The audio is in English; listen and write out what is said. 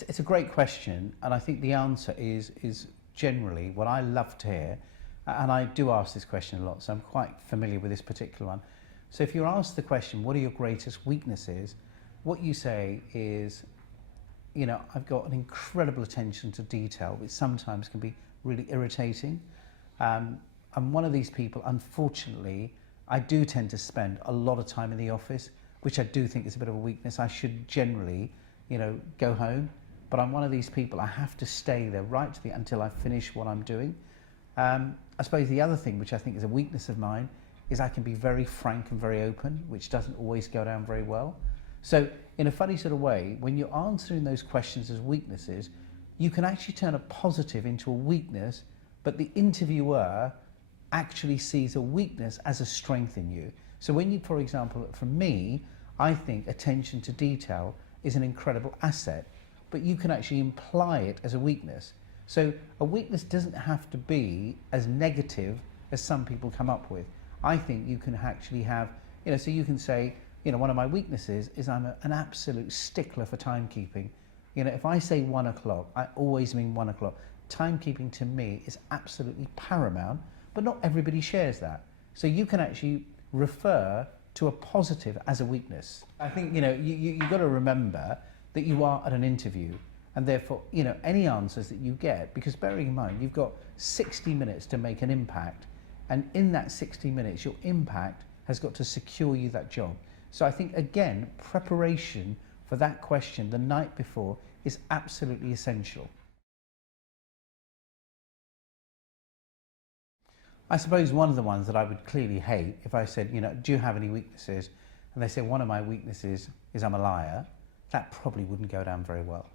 It's a great question, and I think the answer is generally what I love to hear, and I do ask this question a lot, so I'm quite familiar with this particular one. So if you're asked the question, what are your greatest weaknesses? What you say is, you know, I've got an incredible attention to detail, which sometimes can be really irritating. I'm one of these people, unfortunately, I do tend to spend a lot of time in the office, which I do think is a bit of a weakness. I should generally, you know, go home, but I'm one of these people, I have to stay there right to until I finish what I'm doing. I suppose the other thing, which I think is a weakness of mine, is I can be very frank and very open, which doesn't always go down very well. So in a funny sort of way, when you're answering those questions as weaknesses, you can actually turn a positive into a weakness, but the interviewer actually sees a weakness as a strength in you. So when you, for example, from me, I think attention to detail is an incredible asset, but you can actually imply it as a weakness. So a weakness doesn't have to be as negative as some people come up with. I think you can actually have, you know, so you can say, you know, one of my weaknesses is I'm an absolute stickler for timekeeping. You know, if I say 1 o'clock, I always mean 1 o'clock. Timekeeping to me is absolutely paramount, but not everybody shares that. So you can actually refer to a positive as a weakness. I think, you know, you've got to remember that you are at an interview, and therefore, you know, any answers that you get, because bearing in mind, you've got 60 minutes to make an impact, and in that 60 minutes, your impact has got to secure you that job. So I think, again, preparation for that question the night before is absolutely essential. I suppose one of the ones that I would clearly hate, if I said, you know, do you have any weaknesses? And they say one of my weaknesses is I'm a liar, that probably wouldn't go down very well.